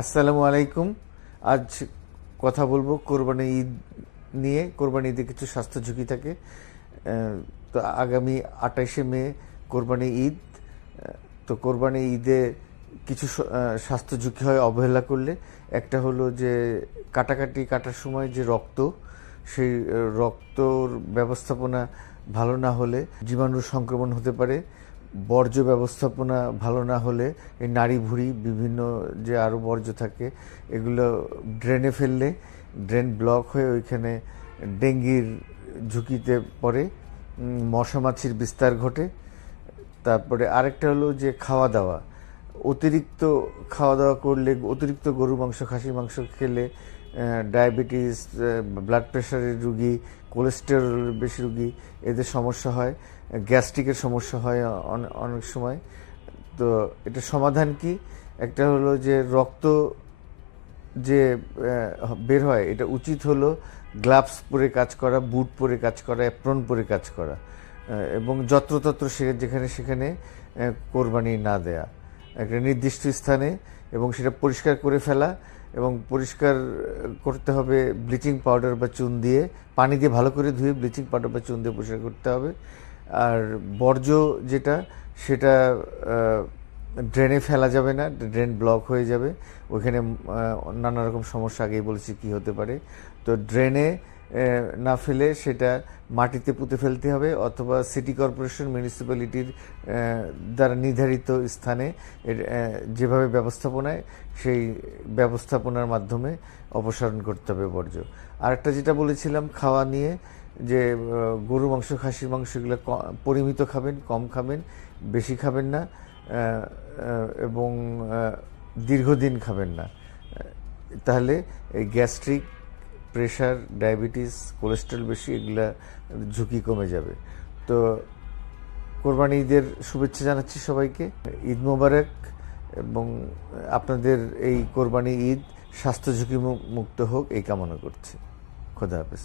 আসসালামু আলাইকুম। আজ কথা বলবো কোরবানি ঈদ নিয়ে। কোরবানি ঈদে কিছু স্বাস্থ্য ঝুঁকি থাকে। তো আগামী 28শে মে কোরবানি ঈদ। তো কোরবানি ঈদে কিছু স্বাস্থ্য ঝুঁকি হয় অবহেলা করলে। একটা হলো যে কাটার সময় যে রক্ত, সেই রক্তর ব্যবস্থাপনা ভালো না হলে জীবাণুর সংক্রমণ হতে পারে। বর্জ্য ব্যবস্থাপনা ভালো না হলে এই নাড়ি ভুঁড়ি বিভিন্ন যে আরও বর্জ্য থাকে এগুলো ড্রেনে ফেললে ড্রেন ব্লক হয়ে ওইখানে ডেঙ্গির ঝুঁকিতে পড়ে, মশা মাছির বিস্তার ঘটে। তারপরে আরেকটা হলো যে খাওয়া দাওয়া, অতিরিক্ত খাওয়া দাওয়া করলে, অতিরিক্ত গরু মাংস খাসির মাংস খেলে ডায়াবেটিস, ব্লাড প্রেশারের রুগী, কোলেস্টেরল বেশি রুগী, এদের সমস্যা হয়। গ্যাস্ট্রিকের সমস্যা হয় অনেক সময়। তো এটা সমাধান কি? একটা হলো যে রক্ত যে বের হয়, এটা উচিত হলো গ্লাভস পরে কাজ করা, বুট পরে কাজ করা, অ্যাপ্রন পরে কাজ করা, এবং যত্রতত্র যেখানে সেখানে কোরবানি না দেয়া, একটা নির্দিষ্ট স্থানে, এবং সেটা পরিষ্কার করে ফেলা। এবং পরিষ্কার করতে হবে ব্লিচিং পাউডার বা চুন দিয়ে, পানি দিয়ে ভালো করে ধুয়ে ব্লিচিং পাউডার বা চুন দিয়ে পরিষ্কার করতে হবে। আর বর্জ্য যেটা, সেটা ড্রেনে ফেলা যাবে না, ড্রেন ব্লক হয়ে যাবে। ওইখানে নানা রকম সমস্যা আগেই বলেছি কি হতে পারে। তো ড্রেনে না ফেলে সেটা মাটিতে পুঁতে ফেলতে হবে, অথবা সিটি কর্পোরেশন, মিউনিসিপ্যালিটির দ্বারা নির্ধারিত স্থানে যেভাবে ব্যবস্থাপনায়, সেই ব্যবস্থাপনার মাধ্যমে অপসারণ করতে হবে বর্জ্য। আরেকটা যেটা বলেছিলাম খাওয়া নিয়ে, যে গরু মাংস খাসির মাংস এগুলো পরিমিত খাবেন, কম খাবেন, বেশি খাবেন না, এবং দীর্ঘদিন খাবেন না। তাহলে এই গ্যাস্ট্রিক, প্রেশার, ডায়াবেটিস, কোলেস্ট্রল বেশি, এগুলা ঝুঁকি কমে যাবে। তো কোরবানি ঈদের শুভেচ্ছা জানাচ্ছি সবাইকে। ঈদ মোবারক। এবং আপনাদের এই কোরবানি ঈদ স্বাস্থ্য ঝুঁকি মুক্ত হোক এই কামনা করছি। খোদা হাফেজ।